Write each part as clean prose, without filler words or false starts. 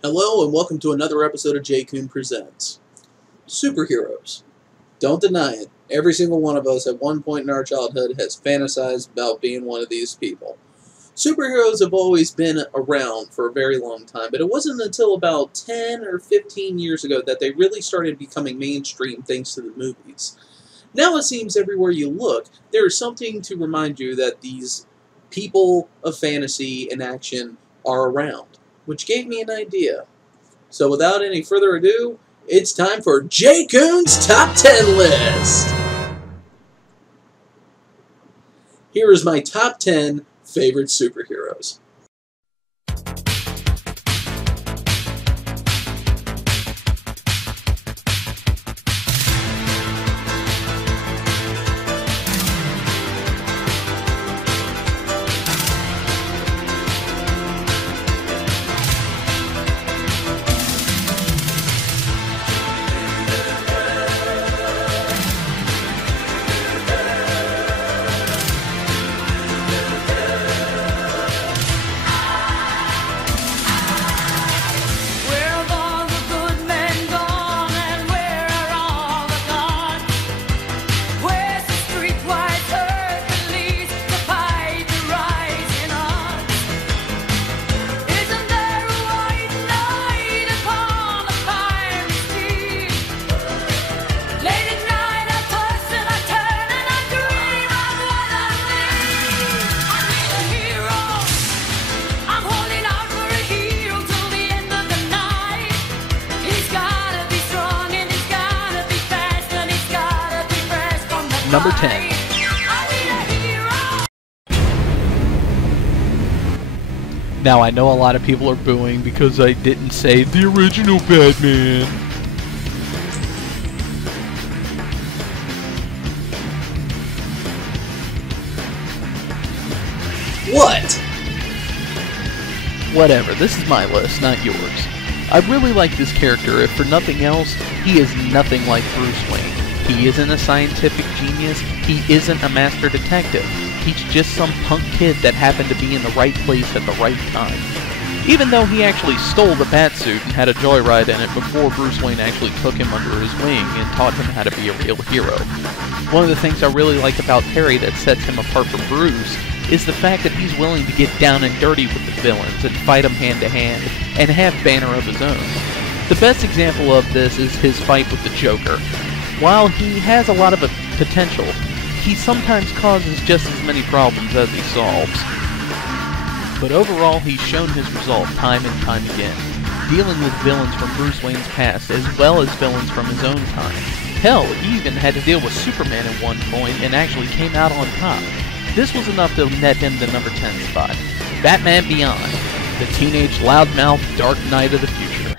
Hello and welcome to another episode of J. Coon Presents. Superheroes. Don't deny it. Every single one of us at one point in our childhood has fantasized about being one of these people. Superheroes have always been around for a very long time, but it wasn't until about 10 or 15 years ago that they really started becoming mainstream thanks to the movies. Now it seems everywhere you look, there is something to remind you that these people of fantasy and action are around, which gave me an idea. So without any further ado, it's time for J. Coon's Top 10 List! Here is my top 10 favorite superheroes. Number 10. Now I know a lot of people are booing because I didn't say the original Batman. What? Whatever, this is my list, not yours. I really like this character. If for nothing else, he is nothing like Bruce Wayne. He isn't a scientific genius, he isn't a master detective. He's just some punk kid that happened to be in the right place at the right time. Even though he actually stole the Batsuit and had a joyride in it before Bruce Wayne actually took him under his wing and taught him how to be a real hero. One of the things I really like about Terry that sets him apart from Bruce is the fact that he's willing to get down and dirty with the villains and fight them hand to hand and have banner of his own. The best example of this is his fight with the Joker. While he has a lot of potential, he sometimes causes just as many problems as he solves. But overall, he's shown his resolve time and time again, dealing with villains from Bruce Wayne's past as well as villains from his own time. Hell, he even had to deal with Superman at one point and actually came out on top. This was enough to net him the number 10 spot. Batman Beyond, the teenage loudmouth Dark Knight of the future.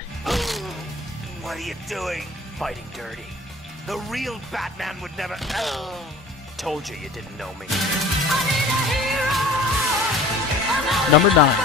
What are you doing? Fighting dirty. The real Batman would never... Told you you didn't know me. Number 9.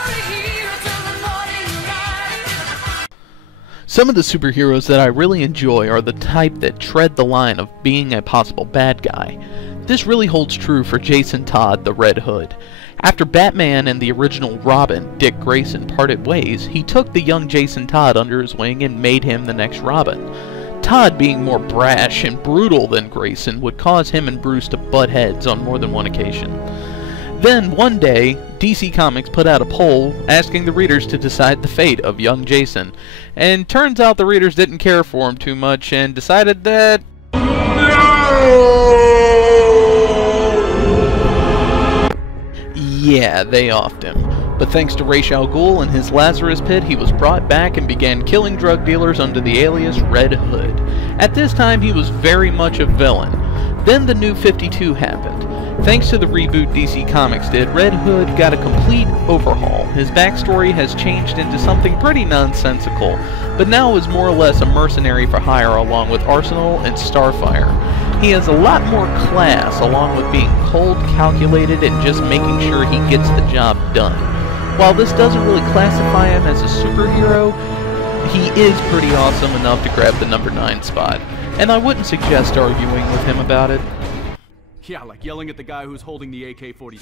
Some of the superheroes that I really enjoy are the type that tread the line of being a possible bad guy. This really holds true for Jason Todd, the Red Hood. After Batman and the original Robin, Dick Grayson, parted ways, he took the young Jason Todd under his wing and made him the next Robin. Todd, being more brash and brutal than Grayson, would cause him and Bruce to butt heads on more than one occasion. Then, one day, DC Comics put out a poll asking the readers to decide the fate of young Jason, and turns out the readers didn't care for him too much and decided that... Yeah, they offed him. But thanks to Ra's al Ghul and his Lazarus Pit, he was brought back and began killing drug dealers under the alias Red Hood. At this time, he was very much a villain. Then the New 52 happened. Thanks to the reboot DC Comics did, Red Hood got a complete overhaul. His backstory has changed into something pretty nonsensical, but now is more or less a mercenary for hire along with Arsenal and Starfire. He has a lot more class along with being cold, calculated, and just making sure he gets the job done. While this doesn't really classify him as a superhero, he is pretty awesome enough to grab the number 9 spot, and I wouldn't suggest arguing with him about it. Yeah, like yelling at the guy who's holding the AK-47.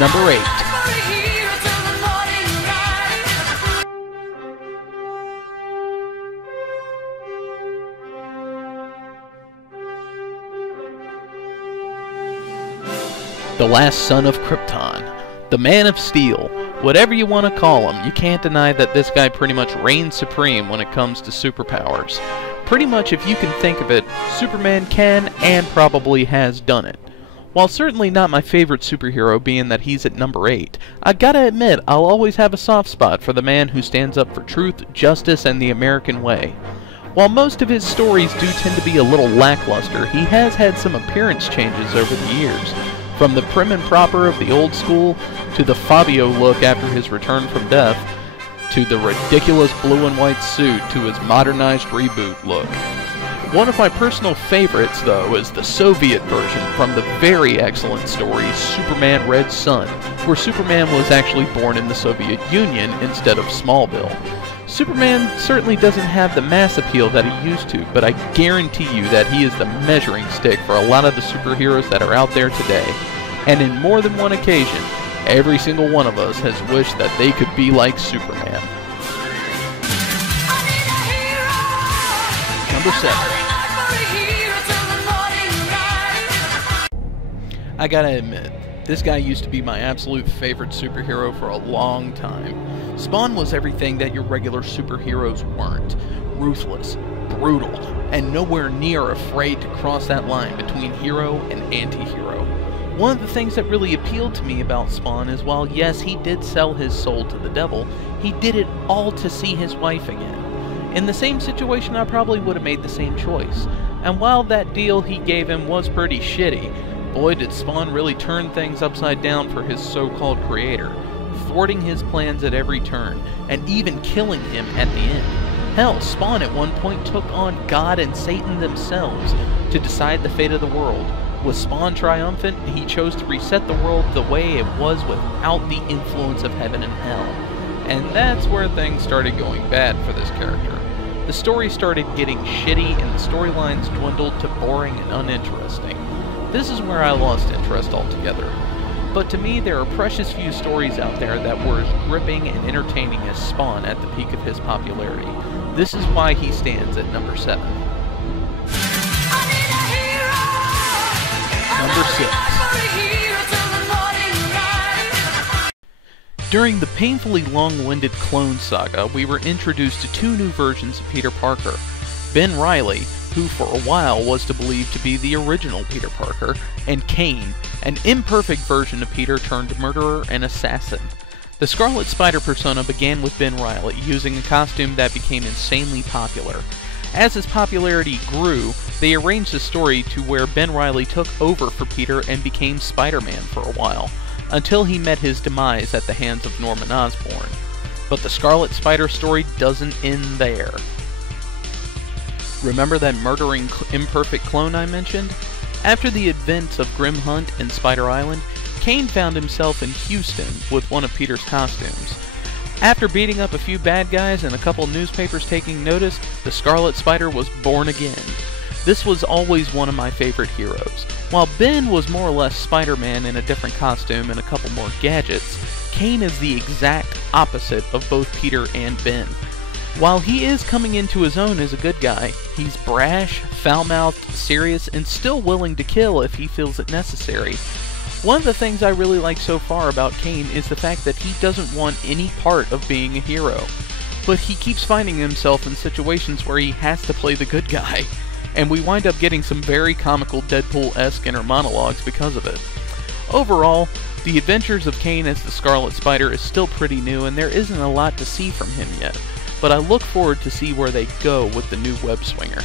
Number 8. the last son of Krypton, the Man of Steel, whatever you want to call him. You can't deny that this guy pretty much reigns supreme when it comes to superpowers. Pretty much, if you can think of it, Superman can and probably has done it. While certainly not my favorite superhero, being that he's at number 8, I gotta admit I'll always have a soft spot for the man who stands up for truth, justice, and the American way. While most of his stories do tend to be a little lackluster, he has had some appearance changes over the years. From the prim and proper of the old school, to the Fabio look after his return from death, to the ridiculous blue and white suit to his modernized reboot look. One of my personal favorites, though, is the Soviet version from the very excellent story Superman Red Sun, where Superman was actually born in the Soviet Union instead of Smallville. Superman certainly doesn't have the mass appeal that he used to, but I guarantee you that he is the measuring stick for a lot of the superheroes that are out there today. And in more than one occasion, every single one of us has wished that they could be like Superman. Number 7. I gotta admit, this guy used to be my absolute favorite superhero for a long time. Spawn was everything that your regular superheroes weren't. Ruthless, brutal, and nowhere near afraid to cross that line between hero and anti-hero. One of the things that really appealed to me about Spawn is while yes, he did sell his soul to the devil, he did it all to see his wife again. In the same situation, I probably would have made the same choice. And while that deal he gave him was pretty shitty, boy did Spawn really turn things upside down for his so-called creator, thwarting his plans at every turn, and even killing him at the end. Hell, Spawn at one point took on God and Satan themselves to decide the fate of the world. With Spawn triumphant, he chose to reset the world the way it was without the influence of heaven and hell. And that's where things started going bad for this character. The story started getting shitty and the storylines dwindled to boring and uninteresting. This is where I lost interest altogether. But to me, there are precious few stories out there that were as gripping and entertaining as Spawn at the peak of his popularity. This is why he stands at number 7. Number 6. During the painfully long-winded Clone Saga, we were introduced to 2 new versions of Peter Parker. Ben Reilly, who for a while was to believe to be the original Peter Parker, and Kane, an imperfect version of Peter turned murderer and assassin. The Scarlet Spider persona began with Ben Reilly, using a costume that became insanely popular. As his popularity grew, they arranged the story to where Ben Reilly took over for Peter and became Spider-Man for a while, until he met his demise at the hands of Norman Osborn. But the Scarlet Spider story doesn't end there. Remember that murdering imperfect clone I mentioned? After the events of Grim Hunt and Spider Island, Kane found himself in Houston with one of Peter's costumes. After beating up a few bad guys and a couple newspapers taking notice, the Scarlet Spider was born again. This was always one of my favorite heroes. While Ben was more or less Spider-Man in a different costume and a couple more gadgets, Kane is the exact opposite of both Peter and Ben. While he is coming into his own as a good guy, he's brash, foul-mouthed, serious, and still willing to kill if he feels it necessary. One of the things I really like so far about Kane is the fact that he doesn't want any part of being a hero, but he keeps finding himself in situations where he has to play the good guy, and we wind up getting some very comical Deadpool-esque inner monologues because of it. Overall, the adventures of Kane as the Scarlet Spider is still pretty new and there isn't a lot to see from him yet, but I look forward to see where they go with the new web swinger.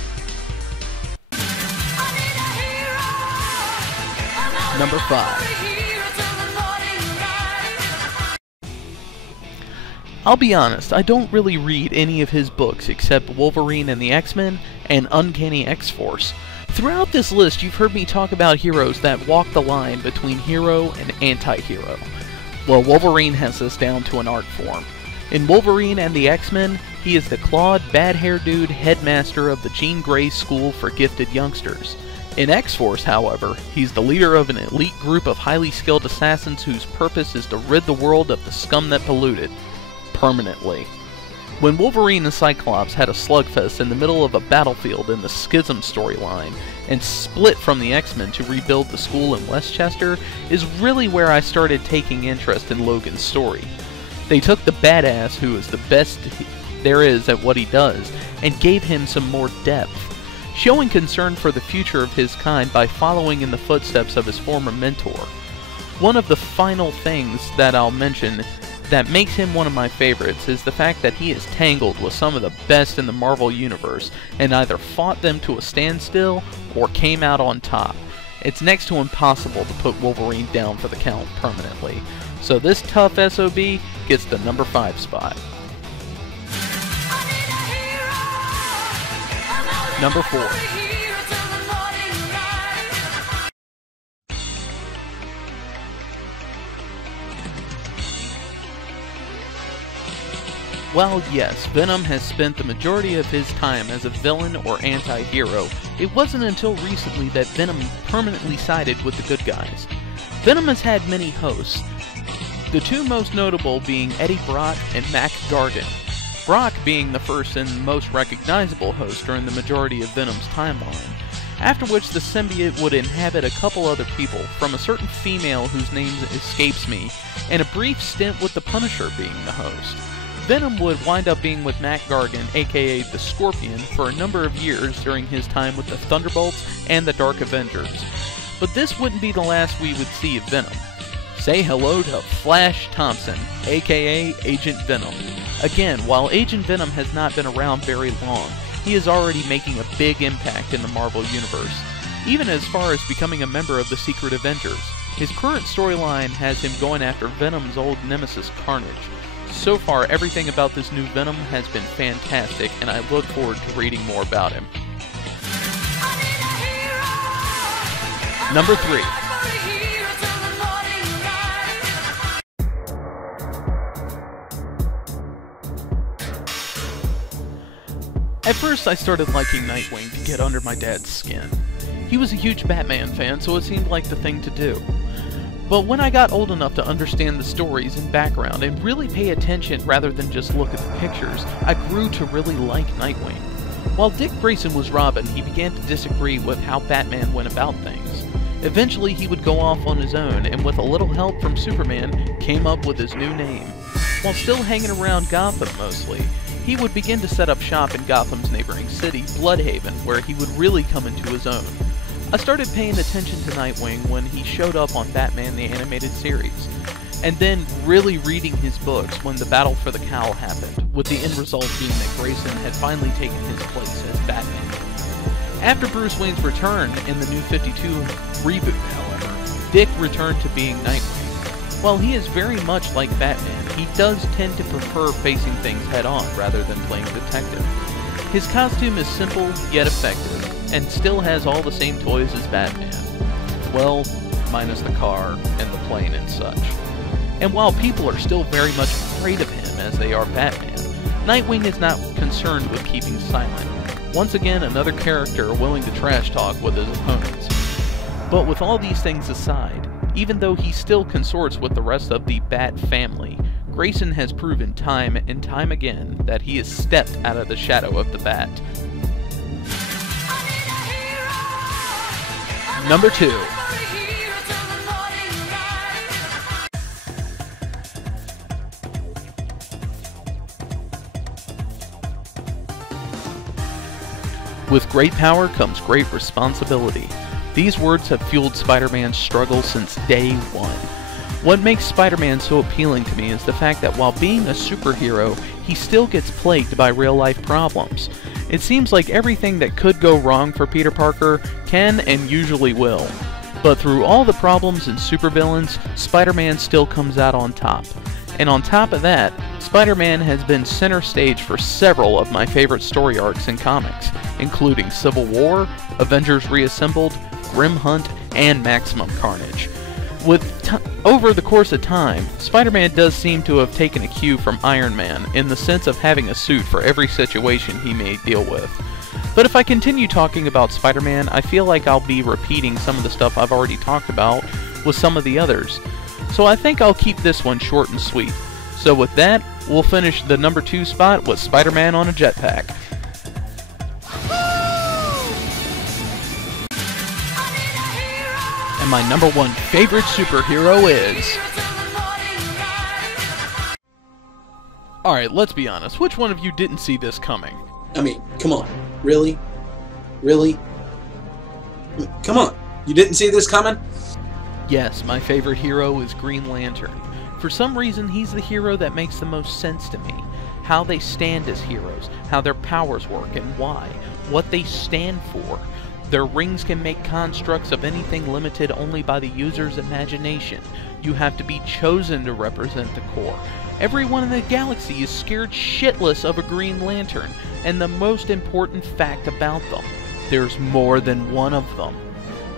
Number 5. I'll be honest, I don't really read any of his books except Wolverine and the X-Men and Uncanny X-Force. Throughout this list, you've heard me talk about heroes that walk the line between hero and anti-hero. Well, Wolverine has this down to an art form. In Wolverine and the X-Men, he is the clawed, bad-haired dude headmaster of the Jean Grey School for Gifted Youngsters. In X-Force, however, he's the leader of an elite group of highly skilled assassins whose purpose is to rid the world of the scum that pollute it. Permanently. When Wolverine and Cyclops had a slugfest in the middle of a battlefield in the Schism storyline, and split from the X-Men to rebuild the school in Westchester, is really where I started taking interest in Logan's story. They took the badass who is the best there is at what he does, and gave him some more depth, showing concern for the future of his kind by following in the footsteps of his former mentor. One of the final things that I'll mention that makes him one of my favorites is the fact that he is tangled with some of the best in the Marvel Universe and either fought them to a standstill or came out on top. It's next to impossible to put Wolverine down for the count permanently, so this tough SOB gets the number 5 spot. Number 4. While yes, Venom has spent the majority of his time as a villain or anti-hero, it wasn't until recently that Venom permanently sided with the good guys. Venom has had many hosts, the two most notable being Eddie Brock and Mac Gargan. Brock being the first and most recognizable host during the majority of Venom's timeline, after which the symbiote would inhabit a couple other people, from a certain female whose name escapes me, and a brief stint with the Punisher being the host. Venom would wind up being with Mac Gargan, aka the Scorpion, for a number of years during his time with the Thunderbolts and the Dark Avengers. But this wouldn't be the last we would see of Venom. Say hello to Flash Thompson, aka Agent Venom. Again, while Agent Venom has not been around very long, he is already making a big impact in the Marvel Universe, even as far as becoming a member of the Secret Avengers. His current storyline has him going after Venom's old nemesis Carnage. So far, everything about this new Venom has been fantastic, and I look forward to reading more about him. Number 3. At first, I started liking Nightwing to get under my dad's skin. He was a huge Batman fan, so it seemed like the thing to do. But when I got old enough to understand the stories and background and really pay attention rather than just look at the pictures, I grew to really like Nightwing. While Dick Grayson was Robin, he began to disagree with how Batman went about things. Eventually, he would go off on his own, and with a little help from Superman, came up with his new name. While still hanging around Gotham mostly, he would begin to set up shop in Gotham's neighboring city, Bloodhaven, where he would really come into his own. I started paying attention to Nightwing when he showed up on Batman the Animated Series, and then really reading his books when the battle for the Cowl happened, with the end result being that Grayson had finally taken his place as Batman. After Bruce Wayne's return in the New 52 reboot, however, Dick returned to being Nightwing. While he is very much like Batman, he does tend to prefer facing things head-on rather than playing detective. His costume is simple yet effective, and still has all the same toys as Batman. Well, minus the car and the plane and such. And while people are still very much afraid of him as they are Batman, Nightwing is not concerned with keeping silent. Once again, another character willing to trash talk with his opponents. But with all these things aside, even though he still consorts with the rest of the Bat family, Grayson has proven time and time again that he has stepped out of the shadow of the Bat. Number 2. With great power comes great responsibility. These words have fueled Spider-Man's struggle since day one. What makes Spider-Man so appealing to me is the fact that while being a superhero, he still gets plagued by real-life problems. It seems like everything that could go wrong for Peter Parker can and usually will. But through all the problems and supervillains, Spider-Man still comes out on top. And on top of that, Spider-Man has been center stage for several of my favorite story arcs in comics, including Civil War, Avengers Reassembled, Grim Hunt, and Maximum Carnage. Over the course of time, Spider-Man does seem to have taken a cue from Iron Man in the sense of having a suit for every situation he may deal with. But if I continue talking about Spider-Man, I feel like I'll be repeating some of the stuff I've already talked about with some of the others. So I think I'll keep this one short and sweet. So with that, we'll finish the number 2 spot with Spider-Man on a jetpack. And my number 1 favorite superhero is... Alright, let's be honest. Which one of you didn't see this coming? I mean, come on. Really? Really? Come on. You didn't see this coming? Yes, my favorite hero is Green Lantern. For some reason, he's the hero that makes the most sense to me. How they stand as heroes, how their powers work and why, what they stand for. Their rings can make constructs of anything limited only by the user's imagination. You have to be chosen to represent the Corps. Everyone in the galaxy is scared shitless of a Green Lantern, and the most important fact about them, there's more than one of them.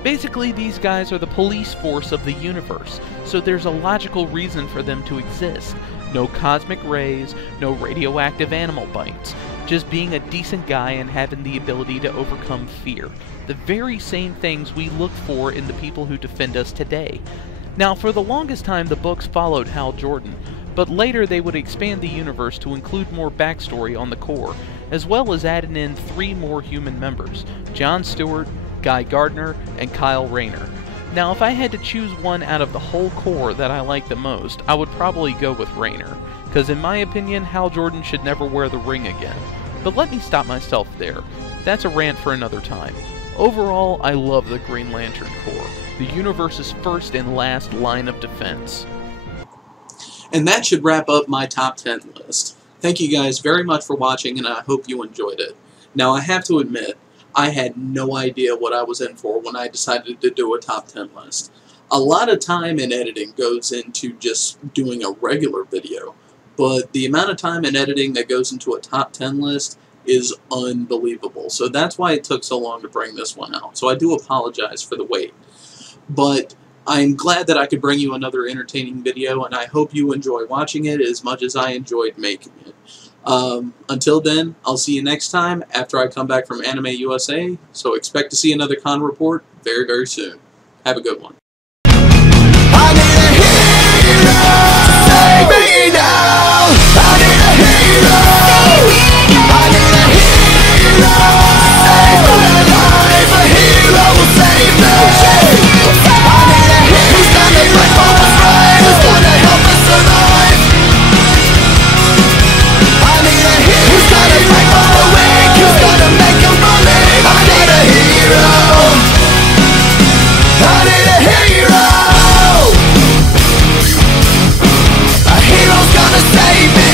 Basically, these guys are the police force of the universe, so there's a logical reason for them to exist. No cosmic rays, no radioactive animal bites. Just being a decent guy and having the ability to overcome fear. The very same things we look for in the people who defend us today. Now, for the longest time, the books followed Hal Jordan, but later they would expand the universe to include more backstory on the Corps, as well as adding in 3 more human members, John Stewart, Guy Gardner, and Kyle Rayner. Now, if I had to choose one out of the whole Corps that I like the most, I would probably go with Rayner, because in my opinion, Hal Jordan should never wear the ring again. But let me stop myself there. That's a rant for another time. Overall, I love the Green Lantern Corps, the universe's first and last line of defense. And that should wrap up my top 10 list. Thank you guys very much for watching, and I hope you enjoyed it. Now, I have to admit, I had no idea what I was in for when I decided to do a top 10 list. A lot of time in editing goes into just doing a regular video, but the amount of time in editing that goes into a top 10 list is unbelievable. So that's why it took so long to bring this one out. So I do apologize for the wait. But I'm glad that I could bring you another entertaining video, and I hope you enjoy watching it as much as I enjoyed making it. Until then, I'll see you next time after I come back from Anime USA, so expect to see another con report very, very soon. Have a good one. I need a hero! Save me now! I need a hero! I need a hero! Save my life! A hero will save me! I need a hero! Who's gonna fight for what's right? Who's gonna help us survive? I need a hero! Who's gonna fight for the weak? Who's gonna make them believe? I need a hero! I need a hero! A hero's gonna save me!